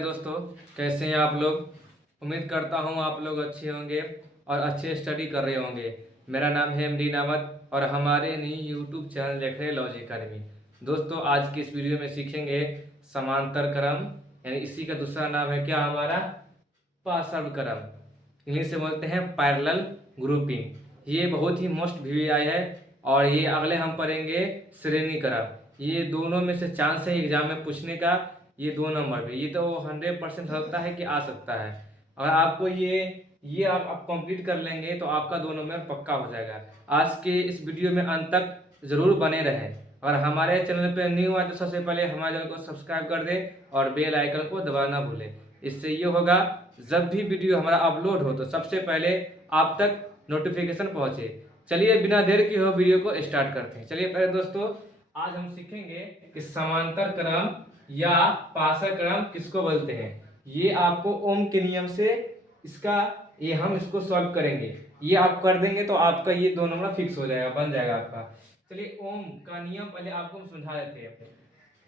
दोस्तों, कैसे हैं आप लोग। उम्मीद करता हूं आप लोग अच्छे होंगे और अच्छे स्टडी कर रहे होंगे। मेरा नाम है एमडी नामद और हमारे नई यूट्यूब चैनल देख रहे हैं लॉजिक अकेडमी। दोस्तों, आज की इस वीडियो में सीखेंगे समांतर क्रम, यानी इसी का दूसरा नाम है क्या हमारा पार्श्व क्रम। इंग्लिश से बोलते हैं पैरेलल ग्रुपिंग। ये बहुत ही मोस्ट वीआई है और ये अगले हम पढ़ेंगे श्रेणी क्रम। ये दोनों में से चांस है एग्जाम में पूछने का। ये 2 नंबर पे ये तो 100% होता है कि आ सकता है। अगर आपको ये आप कंप्लीट कर लेंगे तो आपका 2 नंबर पक्का हो जाएगा। आज के इस वीडियो में अंत तक जरूर बने रहें। और हमारे चैनल पे न्यू है तो सबसे पहले हमारे चैनल को सब्सक्राइब कर दे और बेल आइकन को दबाना भूलें। इससे ये होगा जब भी वीडियो हमारा अपलोड हो तो सबसे पहले आप तक नोटिफिकेशन पहुंचे। चलिए बिना देर की हो वीडियो को स्टार्ट करते हैं। चलिए पहले दोस्तों, आज हम सीखेंगे कि समांतर क्रम या पार्श्व क्रम किसको बोलते हैं। ये आपको ओम के नियम से हम इसको सॉल्व करेंगे। ये आप कर देंगे तो आपका ये 2 नंबर फिक्स हो जाएगा, बन जाएगा आपका। चलिए ओम का नियम पहले आपको हम समझा देते हैं।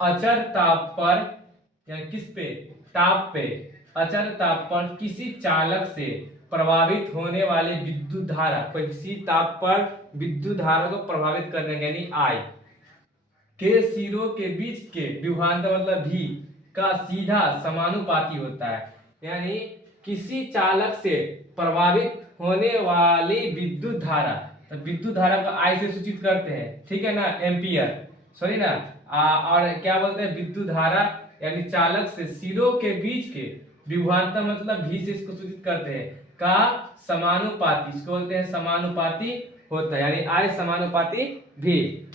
अचर ताप पर या किस पे, ताप पे, अचर ताप पर किसी चालक से प्रभावित होने वाली विद्युत धारा, किसी ताप पर विद्युत धारा को प्रभावित करने यानी आई के सिरों के बीच के विभवांतर मतलब भी का सीधा समानुपाती होता है। यानी किसी चालक से प्रभावित होने वाली विद्युत धारा, तो विद्युत धारा को आई से सूचित करते हैं, ठीक है ना, एम्पियर, सॉरी ना। और क्या बोलते हैं, विद्युत धारा यानी चालक से सिरों के बीच के विभवांतर मतलब भी से इसको सूचित करते हैं का समानुपाती, इसको बोलते हैं समानुपाती होता है, यानी आई समानुपाती भी।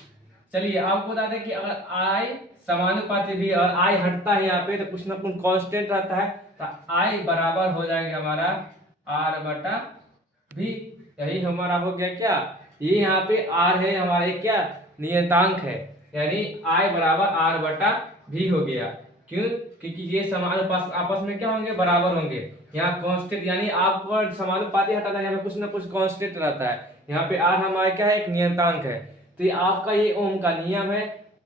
चलिए आपको बता दें कि अगर आई समानुपाती भी और आई हटता है यहाँ पे तो कुछ ना कुछ कांस्टेंट रहता है, तो आई बराबर हो जाएगा हमारा आर बटा भी। यही हमारा हो गया क्या, ये यहाँ पे आर है हमारे क्या नियतांक है, यानी आई बराबर आर बटा भी हो गया। क्यों, क्योंकि ये समानुपात आपस में क्या होंगे, बराबर होंगे। यहाँ कांस्टेंट यानी आपको समानुपाती हटाना है, यहाँ पे कुछ ना कुछ कांस्टेंट रहता है। यहाँ पे आर हमारा क्या है, एक नियतांक है। तो ये आपका ये ओम का नियम है।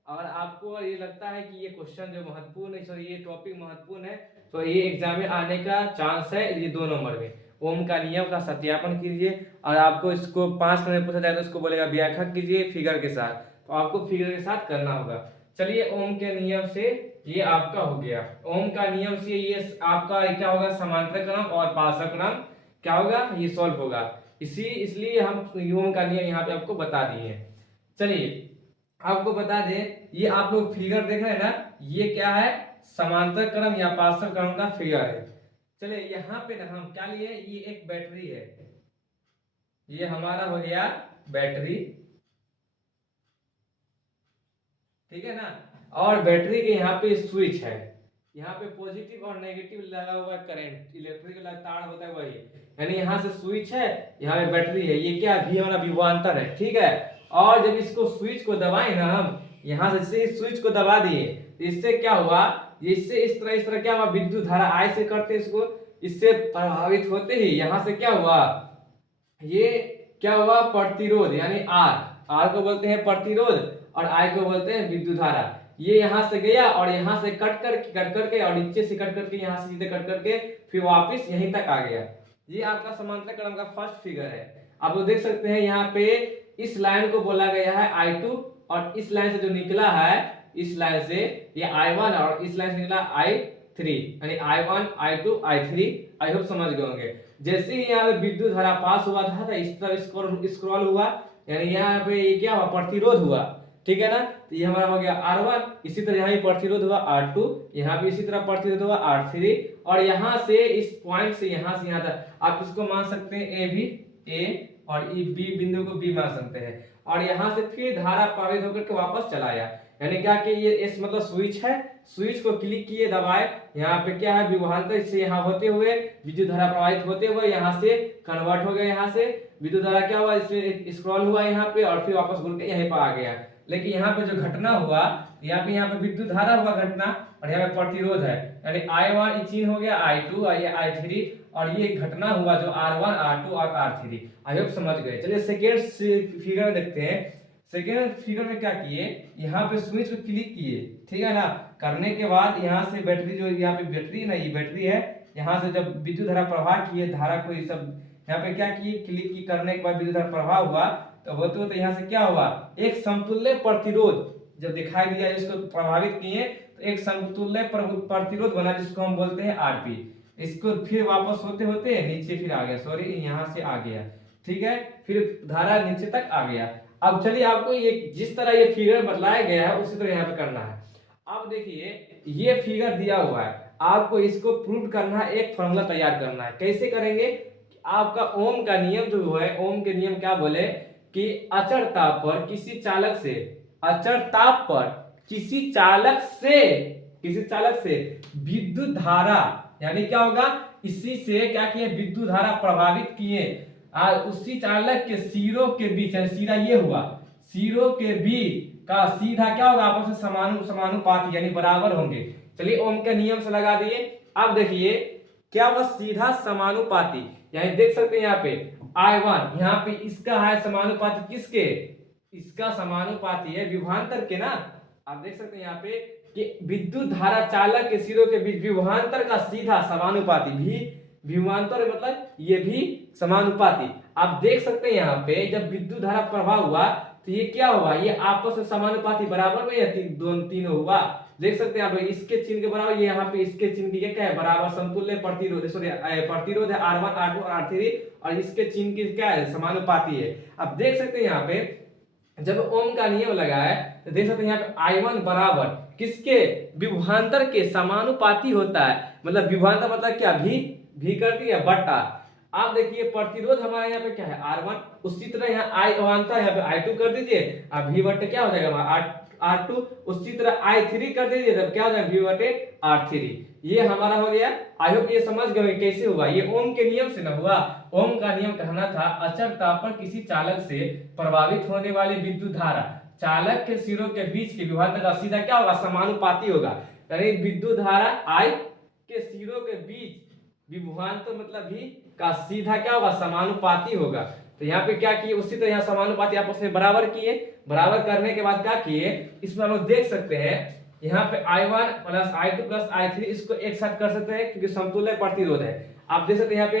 और आपको ये लगता है कि ये क्वेश्चन जो महत्वपूर्ण है, सॉरी ये टॉपिक महत्वपूर्ण है, तो ये एग्जाम में आने का चांस है। ये 2 नंबर में ओम का नियम का सत्यापन कीजिए और आपको इसको 5 मिनट पूछा जाए तो इसको बोलेगा व्याख्या कीजिए फिगर के साथ, तो आपको फिगर के साथ करना होगा। चलिए ओम के नियम से ये आपका हो गया। ओम का नियम से ये आपका क्या होगा, समांतर क्रम और पार्श्व क्रम क्या होगा, ये सॉल्व होगा। इसलिए हम ओम का नियम यहाँ पे आपको बता दिए हैं। चलिए आपको बता दें, ये आप लोग फिगर देख रहे हैं ना, ये क्या है, समांतर क्रम या पार्श्व क्रम का फिगर है। चलिए यहाँ पे ना हम क्या लिए, ये एक बैटरी है, ये हमारा हो गया बैटरी, ठीक है ना। और बैटरी के यहाँ पे स्विच है, यहाँ पे पॉजिटिव और नेगेटिव लगा हुआ करंट, इलेक्ट्रिक तार होता है वही, यानी यहाँ से स्विच है, यहाँ पे बैटरी है, ये क्या भी हमारा विभवांतर है, ठीक है। और जब इसको स्विच को दबाए ना हम, यहाँ से स्विच को दबा दिए, इससे क्या हुआ, इससे इस तरह क्या हुआ, विद्युत धारा आई से करते इसको, इससे प्रभावित होते ही यहाँ से क्या हुआ, ये क्या हुआ, प्रतिरोध यानी आर को बोलते हैं प्रतिरोध और आई को बोलते हैं विद्युत धारा। ये यहाँ से गया और यहाँ से कट करके और नीचे से कट करके यहाँ से सीधे कट करके फिर वापस यहीं तक आ गया। ये आपका समांतर क्रम का फर्स्ट फिगर है। आप लोग देख सकते हैं यहाँ पे इस लाइन को बोला गया है I2 और इस लाइन से जो निकला है, इस लाइन से ये I1 और इस लाइन से निकला I3, यानी I1 I2 I3। I hope समझ गए होंगे। जैसे ही यहाँ पे विद्युत धारा पास हुआ था तो इस तरह स्क्रॉल हुआ, यानी यहाँ पे ये क्या हुआ, प्रतिरोध हुआ, ठीक है ना। तो ये हमारा हो गया R1, इसी तरह यहाँ भी प्रतिरोध हुआ R2, यहाँ भी इसी तरह प्रतिरोध हुआ R3, और यहाँ से इस पॉइंट से यहाँ तक आप इसको मान सकते हैं ए भी, ए और ई बी बिंदु को बी मान सकते हैं। और यहाँ से फिर धारा प्रभावित होकर के वापस चला आया, यानी क्या कि ये एस मतलब स्विच है, स्विच को क्लिक किए दबाए, यहाँ पे क्या है विभवांतर, इससे यहाँ होते हुए विद्युत धारा प्रवाहित होते हुए यहाँ से कन्वर्ट हो गया, यहाँ से विद्युत धारा क्या हुआ, इसमें स्क्रॉल हुआ यहाँ पे और फिर वापस घूम के यहीं पर आ गया। लेकिन यहाँ पे जो घटना हुआ, यहाँ पे विद्युत धारा हुआ घटना और यहाँ पे प्रतिरोध है, यानी I1 चीन हो गया I2 और ये I3, और ये घटना हुआ जो R1 R2 और R3। आई होप समझ गए। चलिए सेकेंड फिगर में देखते हैं। सेकेंड फिगर में क्या किए, यहाँ पे स्विच पे क्लिक किए, ठीक है ना। करने के बाद यहाँ से बैटरी, जो यहाँ पे बैटरी ना, ये बैटरी है, यहाँ से जब विद्युत धारा प्रवाह किए, धारा को ये सब यहाँ पे क्या किए, क्लिक की, करने के बाद विद्युत धारा प्रवाह हुआ, तो होते होते यहाँ से क्या हुआ, एक समतुल्य प्रतिरोध जब दिखाई दिया, इसको प्रभावित किए तो एक समतुल्य प्रतिरोध बना, जिसको हम बोलते हैं आरपी। इसको फिर वापस होते होते नीचे फिर आ गया, सॉरी यहाँ से आ गया, ठीक है, फिर धारा नीचे तक आ गया। अब चलिए आपको ये जिस तरह ये फिगर बतलाया गया है उसी तरह यहाँ पे करना है। अब देखिए ये फिगर दिया हुआ है, आपको इसको प्रूव करना है, एक फॉर्मूला तैयार करना है। कैसे करेंगे, आपका ओम का नियम जो है, ओम के नियम क्या बोले कि अचर ताप पर किसी चालक से, अचर ताप पर किसी चालक से विद्युत धारा, यानी क्या होगा, इसी से क्या किए, विद्युत धारा प्रभावित किए, उसी चालक के सिरों के बीच, सीधा ये हुआ, सिरों के बीच का सीधा क्या होगा, आपस में समानुपाती यानी बराबर होंगे। चलिए ओम के नियम से लगा दिए। अब देखिए क्या हुआ, सीधा समानुपाती, यानी देख सकते हैं यहाँ पे I1, यहाँ पे इसका है समानुपाती, किसके, इसका समानुपाती है विभवांतर के ना। आप देख सकते हैं यहाँ पे कि विद्युत धारा चालक के सिरों के बीच विभवांतर का सीधा समानुपाती, भी विभवांतर मतलब ये भी समानुपाती। आप देख सकते हैं यहाँ पे जब विद्युत धारा प्रवाह हुआ तो ये क्या हुआ, ये आपस में समानुपाती बराबर में, या तीनों हुआ। देख सकते हैं आप, इसके चिन्ह के बराबर, ये यहाँ पे इसके चिन्ह की क्या है, बराबर, समतुल्य प्रतिरोध, सॉरी प्रतिरोध है R1 R2 और R3, और इसके चिन्ह की क्या है, समानुपाती है। अब देख सकते हैं यहाँ पे जब ओम का नियम लगा है तो देख सकते हैं यहाँ पे I1 बराबर किसके, विभवांतर के समानुपाती होता है। मतलब विभवांतर मतलब क्या, भी कर दिया बटा। आप देखिए प्रतिरोध हमारा यहाँ पे क्या है, R1, उसी तरह यहाँ I अवान्तर, यहाँ पे I2 कर दीजिए, अब V बटे क्या हो जाएगा हमारा R2, उसी तरह I3 कर दीजिए, तब क्या हो जाएगा V बटे R3। ये हमारा हो गया। आई होप ये समझ गए कैसे हुआ, ये ओम के नियम से ना हुआ। ओम का नियम कहना था अचर ताप पर किसी चालक से प्रभावित होने वाली विद्युत धारा चालक के सिरों के बीच के विभवांतर का सीधा क्या होगा, समानुपाती होगा। यानी विद्युत धारा I के सिरों के बीच विभवांतर मतलब भी का सीधा क्या होगा, समानुपाती होगा। तो यहाँ पे क्या किए, उसी तरह यहाँ समानुपाती आपस में बराबर किए। बराबर करने के बाद क्या किए, इसमें हम लोग देख सकते हैं यहाँ पे I1 plus I2 plus I3, इसको एक साथ कर सकते हैं क्योंकि समतुल्य प्रतिरोध है। आप देख सकते हैं यहाँ पे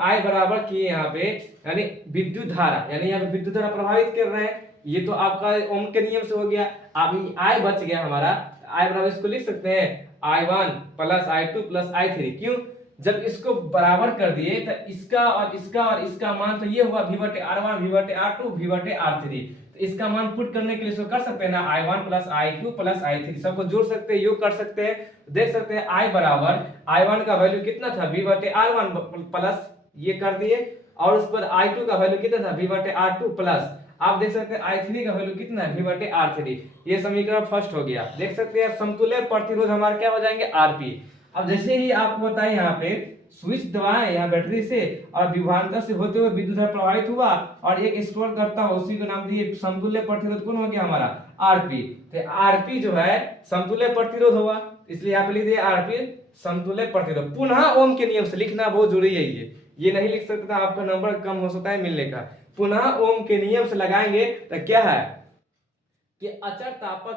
I बराबर किए यहाँ पे, यानी विद्युत धारा, यानी यहाँ पे विद्युत धारा प्रभावित कर रहे हैं। ये तो आपका ओम के नियम से हो गया। अब I बच गया हमारा, I बराबर इसको लिख सकते हैं I1 plus I2 plus I3। क्यों, जब इसको बराबर कर दिए तो इसका और इसका मान तो ये हुआ V बटे R1 V बटे R2 V बटे R3। तो इसका मान पुट करने के लिए इसको कर सकते हैं ना, I1 plus I2 plus I3, सबको जोड़ सकते हैं, योग कर सकते हैं। देख सकते हैं I बराबर I1 का वैल्यू कितना था, V बटे R1 प्लस ये कर दिए, और उस पर I2 का वैल्यू कितना था, V बटे R2 प्लस आप देख सकते हैं I3 का वैल्यू कितना है, V बटे R3। ये समीकरण फर्स्ट हो गया। देख सकते हैं समतुल्य प्रतिरोध हमारे क्या हो जाएंगे, RP। अब जैसे ही आपको बताएं यहाँ पे स्विच दबाएं यहाँ बैटरी से, और विभवांतर से होते हुए विद्युत धारा प्रवाहित हुआ, और एक स्क्रॉल करता हो, उसी को नाम दिए समतुल्य प्रतिरोध। कौन हो गया हमारा, आरपी। तो आरपी जो है समतुल्य प्रतिरोध होगा, इसलिए यहाँ पे लिख दिए आरपी समतुल्य प्रतिरोध। पुनः ओम के नियम से लिखना बहुत जरूरी है, ये नहीं लिख सकते, आपका नंबर कम हो सकता है मिलने का। पुनः ओम के नियम से लगाएंगे तो क्या है कि अचर ताप पर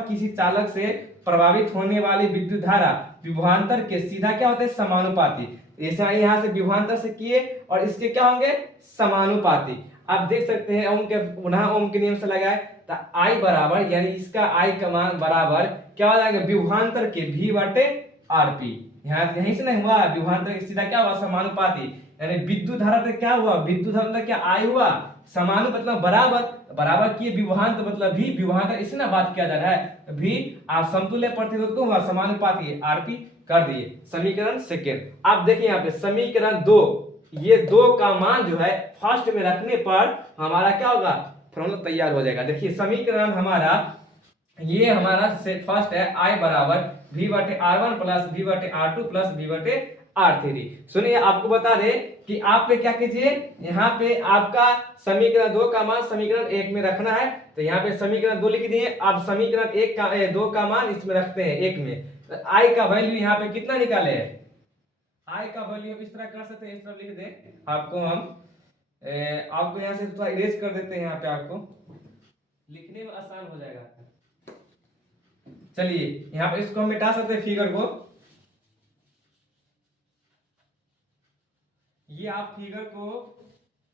किसी चालक से प्रभावित होने वाली विद्युत धारा विभवांतर के सीधा क्या होता है, समानुपाती। ऐसा यहाँ से विभवांतर से किए और इसके क्या होंगे, समानुपाती। आप देख सकते हैं ओम के, पुनः ओम के नियम से लगाए तो I बराबर, यानी इसका I का मान बराबर क्या हो जाएगा, विभवांतर के V बटे RP। यहीं से नहीं हुआ, विभवांतर के सीधा क्या हुआ, समानुपाती। यानी विद्युत धारा तो क्या हुआ, विद्युत धारा क्या I हुआ, समानु मतलब बराबर किए, विभवांतर मतलब भी, विभवांतर इससे ना बात किया जा रहा है भी। आप समतुल्य प्रतिरोध को हुआ समानुपाती आरपी कर दिए। समीकरण सेकेंड। आप देखिए यहाँ पे समीकरण 2, ये 2 का मान जो है फर्स्ट में रखने पर हमारा क्या होगा, फॉर्मूला तैयार हो जाएगा। देखिए समीकरण हमारा ये हमारा फर्स्ट है I बराबर V बटे R1 प्लस V बटे R2 प्लस V बटे R3। सुनिए आपको बता दे कि आप पे क्या कीजिए, यहाँ पे आपका समीकरण 2 का मान समीकरण 1 में रखना है, तो यहाँ पे समीकरण 2 लिख दिए। आप समीकरण 2 का मान इसमें रखते हैं 1 में। तो I का वैल्यू यहाँ पे कितना निकाले, I का वैल्यू इस तरह कर सकते हैं, इस तरह लिख दें आपको हम आपको यहाँ से थोड़ा इरेज कर देते हैं, यहाँ पे आपको लिखने में आसान हो जाएगा। चलिए यहाँ पे इसको हम मिटा सकते हैं फिगर को। ये आप फिगर को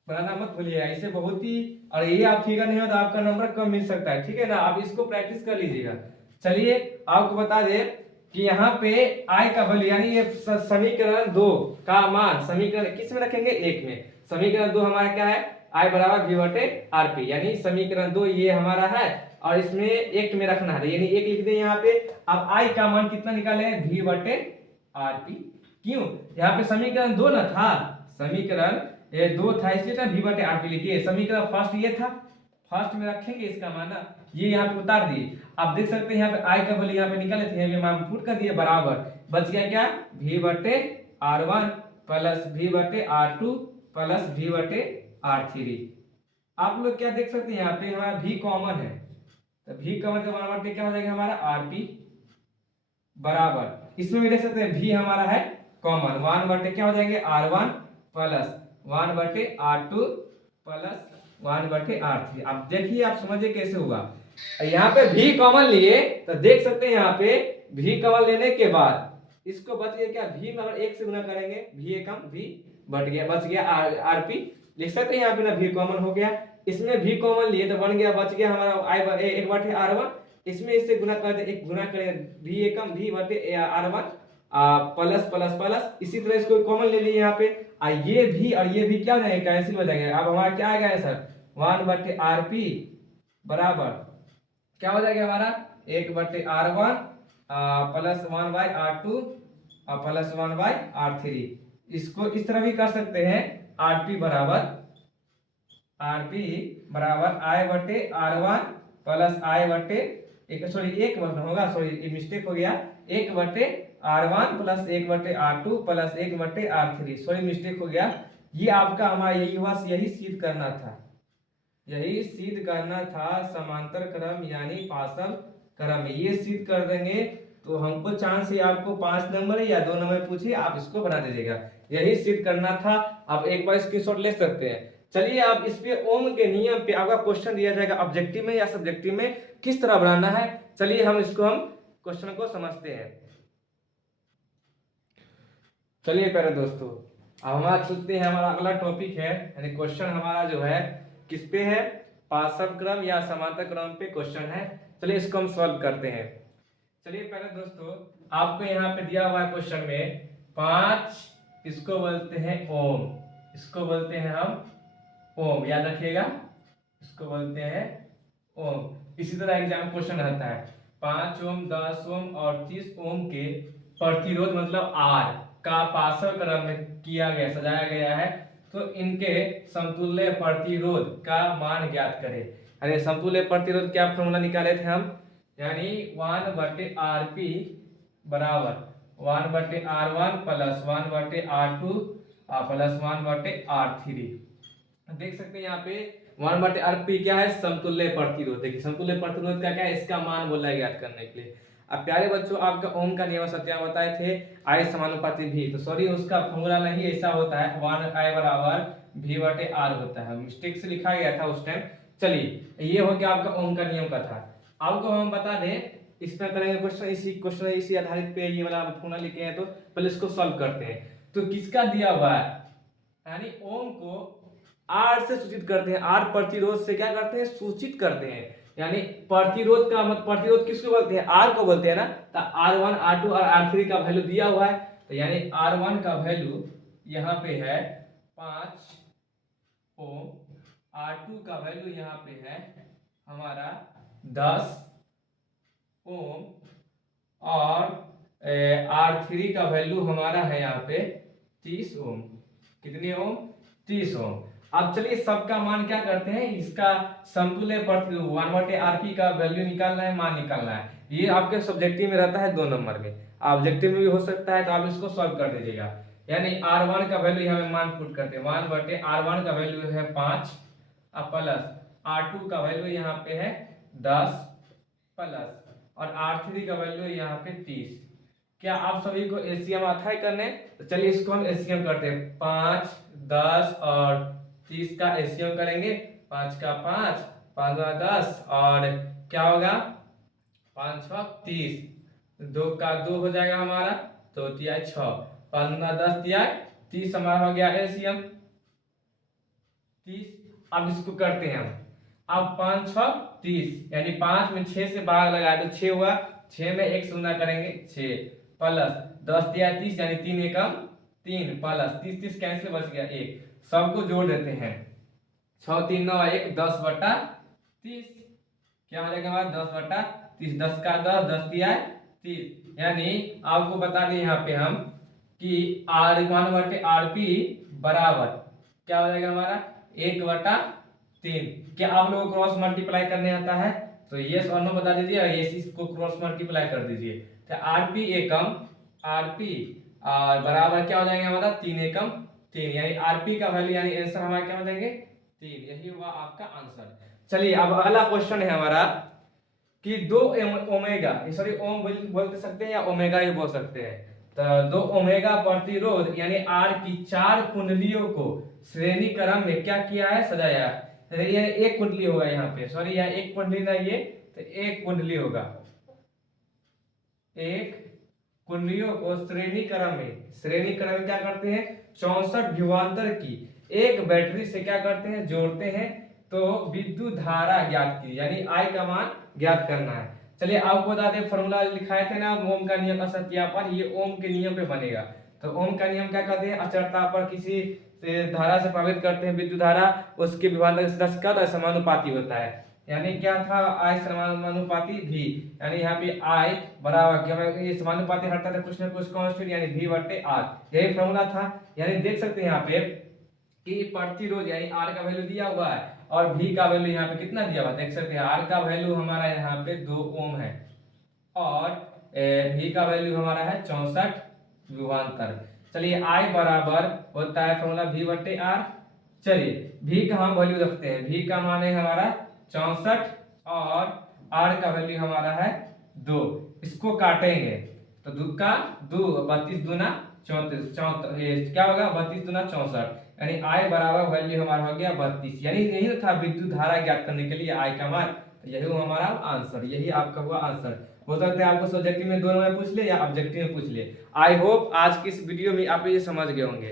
बनाना मत भूलिएगा, इसे बहुत ही, और ये आप फिगर नहीं हो तो आपका नंबर कम मिल सकता है, ठीक है ना। आप इसको प्रैक्टिस कर लीजिएगा। चलिए आपको बता दे कि यहाँ पे आई का वैल्यू यानी ये समीकरण 2 का मान समीकरण किस में रखेंगे, 1 में। समीकरण 2 हमारा क्या है, आई बराबर v बटे आर पी, यानी समीकरण 2 ये हमारा है और इसमें 1 में रखना है, यानी 1 लिख दें यहाँ पे। अब आई का मान कितना निकाले, v बटे आर पी। क्यों, यहाँ पे समीकरण 2 ना था, समीकरण ये 2 था इसलिए ना v बटे आर पी लिखिए। समीकरण फर्स्ट ये था, फर्स्ट में रखेंगे इसका मान ना, ये यहाँ पे उतार दिए। आप देख सकते हैं यहाँ पे आई का वैल्यू यहाँ पे निकाले थे, यहाँ पे पुट कर दिए बराबर, बच गया क्या, v बटे आर वन प्लस v बटे आर टू प्लस v बटे आर थ्री। आप लोग क्या देख सकते हैं यहाँ पे हमारा v कॉमन है, तो v कॉमन का बराबर क्या हो जाएगा हमारा आर पी बराबर, इसमें भी देख सकते हैं v हमारा है कॉमन, 1 बटे क्या हो जाएंगे आर वन प्लस 1 बटे आर टू प्लस 1 बटे आर थ्री। अब देखिए आप समझिए कैसे हुआ, यहाँ पे v कॉमन लिए तो देख सकते हैं यहाँ पे v कॉमन लेने के बाद इसको बच गया क्या, v में 1 से गुना करेंगे, v एकम v बट गया, बच गया आर पी, लिख सकते हैं यहाँ पे ना v कॉमन हो गया। इसमें v कॉमन लिए तो बन गया, बच गया हमारा आई 1 बटे आर वन, इसमें इससे गुना कर दे, एक गुना करेंगे v एकम v बटे r one plus plus plus, इसी तरह इसको कॉमन ले लिए यहाँ पे, ये भी और ये भी क्या हो जाएगा, कैंसिल हो जाएगा। अब हमारा क्या आएगा सर, 1 बटे आर पी बराबर क्या हो जाएगा हमारा 1 बटे r one plus 1 by r two plus 1 by r three. इसको इस तरह भी कर सकते हैं, आर पी बराबर आई बटे आर वन प्लस आई बटे एक, सॉरी एक होगा, सॉरी मिस्टेक हो गया, 1 बटे आर वन प्लस 1 बटे आर टू प्लस 1 बटे आर थ्री, सॉरी मिस्टेक हो गया। ये आपका हमारा यही हुआ, यही सिद्ध करना था, यही सिद्ध करना था समांतर क्रम यानी पार्शल क्रम। ये सिद्ध कर देंगे तो हमको चांस है आपको 5 नंबर या 2 नंबर पूछे आप इसको बना दीजिएगा, यही सिद्ध करना था। आप एक बार स्क्रीनशॉट ले सकते हैं। चलिए आप इस पे ओम के नियम पे आपका क्वेश्चन दिया जाएगा, ऑब्जेक्टिव में या सब्जेक्टिव में किस तरह बनाना है। चलिए हम क्वेश्चन को समझते हैं। चलिए प्यारे दोस्तों, अब हमारा चलते हैं, हमारा अगला टॉपिक है, यानी क्वेश्चन हमारा जो है किस पे है, पार्शल क्रम या समांतर क्रम पे क्वेश्चन है। चलिए इसको हम सॉल्व करते हैं। चलिए पहले दोस्तों आपको यहाँ पे दिया हुआ है क्वेश्चन में 5, इसको बोलते हैं ओम, इसको बोलते हैं हम ओम, याद रखिएगा, इसको बोलते हैं ओम। इसी तरह एग्जाम क्वेश्चन रहता है 5 ओम 10 ओम और 30 ओम के प्रतिरोध मतलब आर का पार्शल क्रम में किया गया, सजाया गया है, तो इनके समतुल्य प्रतिरोध का मान ज्ञात करें। अरे समतुल्य प्रतिरोध क्या फॉर्मूला निकाले थे हम, यानी 1 बटे आर पी बराबर 1 बटे आर वन प्लस 1 बटे आर टू प्लस 1 बटे आर थ्री। देख सकते हैं यहाँ पे 1 बटे आर पी क्या है, समतुल्य प्रतिरोध। देखिए समतुल्य प्रतिरोध का क्या है, इसका मान बोला है ज्ञात करने के लिए। अब प्यारे बच्चों आपका ओम का नियम सत्या बताए थे आई समानुपाती भी, तो सॉरी उसका फॉर्मूला नहीं ऐसा होता है, 1 आई बराबर v बटे आर होता है, मिस्टेक से लिखा गया था उस टाइम। चलिए ये हो गया आपका ओम का नियम का था। आपको हम बता दें इसमें करेंगे क्वेश्चन इसी आधारित पे ये वाला फॉर्मूला लिखे हैं, तो पहले इसको सॉल्व करते हैं। तो किसका दिया हुआ है, यानी ओम को आर से सूचित करते हैं, आर प्रतिरोध से क्या करते हैं, सूचित करते हैं। यानी प्रतिरोध का मतलब प्रतिरोध किसको बोलते हैं, आर को बोलते हैं ना, तो आर वन आर टू और आर थ्री का वैल्यू दिया हुआ है, तो यानी आर वन का वैल्यू यहाँ पे है 5 ओम, आर टू का वैल्यू यहाँ पे है हमारा 10 ओम और आर थ्री का वैल्यू हमारा है यहाँ पे 30 ओम। कितने ओम, 30 ओम। अब चलिए सबका मान क्या करते हैं, इसका समतुल्य प्रतिरोध 1 बटे आर पी का वैल्यू निकालना है, मान निकालना है। ये आपके सब्जेक्टिव में रहता है 2 नंबर में, ऑब्जेक्टिव में भी हो सकता है, तो आप इसको सॉल्व कर दीजिएगा। यानी आर वन का वैल्यू यहाँ पे मान पुट करते हैं, 1 बटे आर वन का वैल्यू है 5 प्लस आर टू का वैल्यू यहाँ पे है 10 प्लस और आर थ्री का वैल्यू यहाँ पे 30। क्या आप सभी को एलसीएम आता है करने, तो चलिए इसको हम एलसीएम करते हैं, 5 10 और 30 का एलसीएम करेंगे, 5 का 5, 5 का 10 और क्या होगा 5 6 30, 2 का 2 हो जाएगा हमारा, तो दिया 6, 5 का 10 दिया 30 हमारा हो गया एलसीएम 30। अब इसको करते हैं हम, अब 5 6 30 यानी 5 में 6 से भाग लगाए तो 6 हुआ, 6 में 1 शून्य करेंगे 6 प्लस 10 दिया 30 यानी 3 एकम 3 प्लस 30 30 कैंसिल बच गया 1, सबको जोड़ देते हैं 6 3 9 1 10 बटा 30, क्या हो जाएगा हमारा 10 बटा 30, 10 का 10 10 दिया 30, यानी आपको बता दें यहाँ पे हम कि R1 बटे RP बराबर क्या हो जाएगा हमारा 1/3। क्या आप लोगों को क्रॉस मल्टीप्लाई करने आता है? तो यस और नो बता दीजिए और यस इसको क्रॉस मल्टीप्लाई कर दीजिए। तो RP एकम RP और बराबर क्या हो जाएंगे हमारा 3 एकम 3, यानी RP का वैल्यू यानी आंसर हमारा क्या हो जाएंगे 3, यही हुआ आपका आंसर। चलिए अब अगला क्वेश्चन है हमारा कि 2 ओमेगा सॉरी ओम बोल सकते हैं या ओमेगा ही बोल सकते हैं, तो 2 ओमेगा प्रतिरोध यानी R की 4 कुंडलियों को श्रेणी क्रम में क्या किया है सजाया है। ये एक कुंडली होगा यहाँ पे, सॉरी यहाँ एक कुंडली नहीं ये तो एक कुंडली होगा, एक कुंडलियों को श्रेणी क्रम में क्या करते हैं 64 विभवांतर की एक बैटरी से क्या करते हैं जोड़ते हैं, तो विद्युत धारा ज्ञात की यानी आई का मान ज्ञात करना है। चलिए आपको बता दें फॉर्मूला लिखाए थे ना ओम का नियम असत्यापन, ये ओम के नियम पे बनेगा। तो ओम का नियम क्या कहते हैं अचरता पर किसी धारा से प्रभावित करते हैं विद्युत धारा, उसके विभवांतर से 10 का समानुपाती होता है, यानी क्या था आई समानुपाती भी, यानी यहाँ पे आई बराबर क्या ये समानुपाती हटता था कुछ ना कुछ कांस्टेंट यानी v बटे r, यही फॉर्मूला था। यानी देख सकते हैं यहाँ पे कि प्रतिरोध यानी r का वैल्यू दिया हुआ है और v का वैल्यू यहाँ पे कितना दिया हुआ देख सकते हैं, r का वैल्यू हमारा यहाँ पे 2 ओम है और v का वैल्यू हमारा है 64 विभवांतर। चलिए I बराबर होता है फॉर्मूला v बटे r। चलिए v का हम वैल्यू रखते हैं, v का मान है हमारा 64 और r का वैल्यू हमारा है 2, इसको काटेंगे तो 2 का 2 32 दूना 34 क्या होगा 32 दूना 64, यानी I बराबर वैल्यू हमारा हो गया 32, यानी यही था विद्युत धारा ज्ञात करने के लिए I का मान, यही हमारा आंसर, यही आपका हुआ आंसर। हो सकता है आपको सब्जेक्टिव में दोनों में पूछ ले या ऑब्जेक्टिव में पूछ ले। आई होप आज की इस वीडियो में आप ये समझ गए होंगे।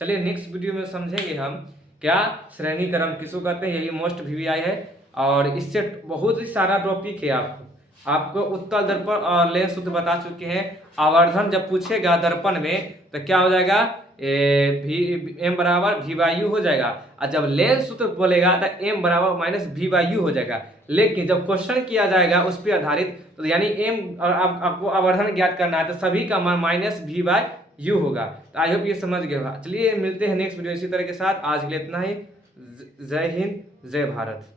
चलिए नेक्स्ट वीडियो में समझेंगे हम क्या श्रेणी क्रम किसको कहते हैं, यही मोस्ट VVI है और इससे बहुत ही सारा टॉपिक है। आपको उत्तल दर्पण और लेंस सूत्र बता चुके हैं। आवर्धन जब पूछेगा दर्पण में तो क्या हो जाएगा m बराबर v/u हो जाएगा, और जब लेंस सूत्र बोलेगा तो m बराबर माइनस v/u हो जाएगा। लेकिन जब क्वेश्चन किया जाएगा उस पर आधारित तो यानी m और आपको आवर्धन ज्ञात करना है तो सभी का मान माइनस v/u होगा। तो आई होप ये समझ गए होगा। चलिए मिलते हैं नेक्स्ट वीडियो इसी तरह के साथ, आज के लिए इतना ही। जय हिंद जय भारत।